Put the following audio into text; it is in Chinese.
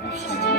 嗯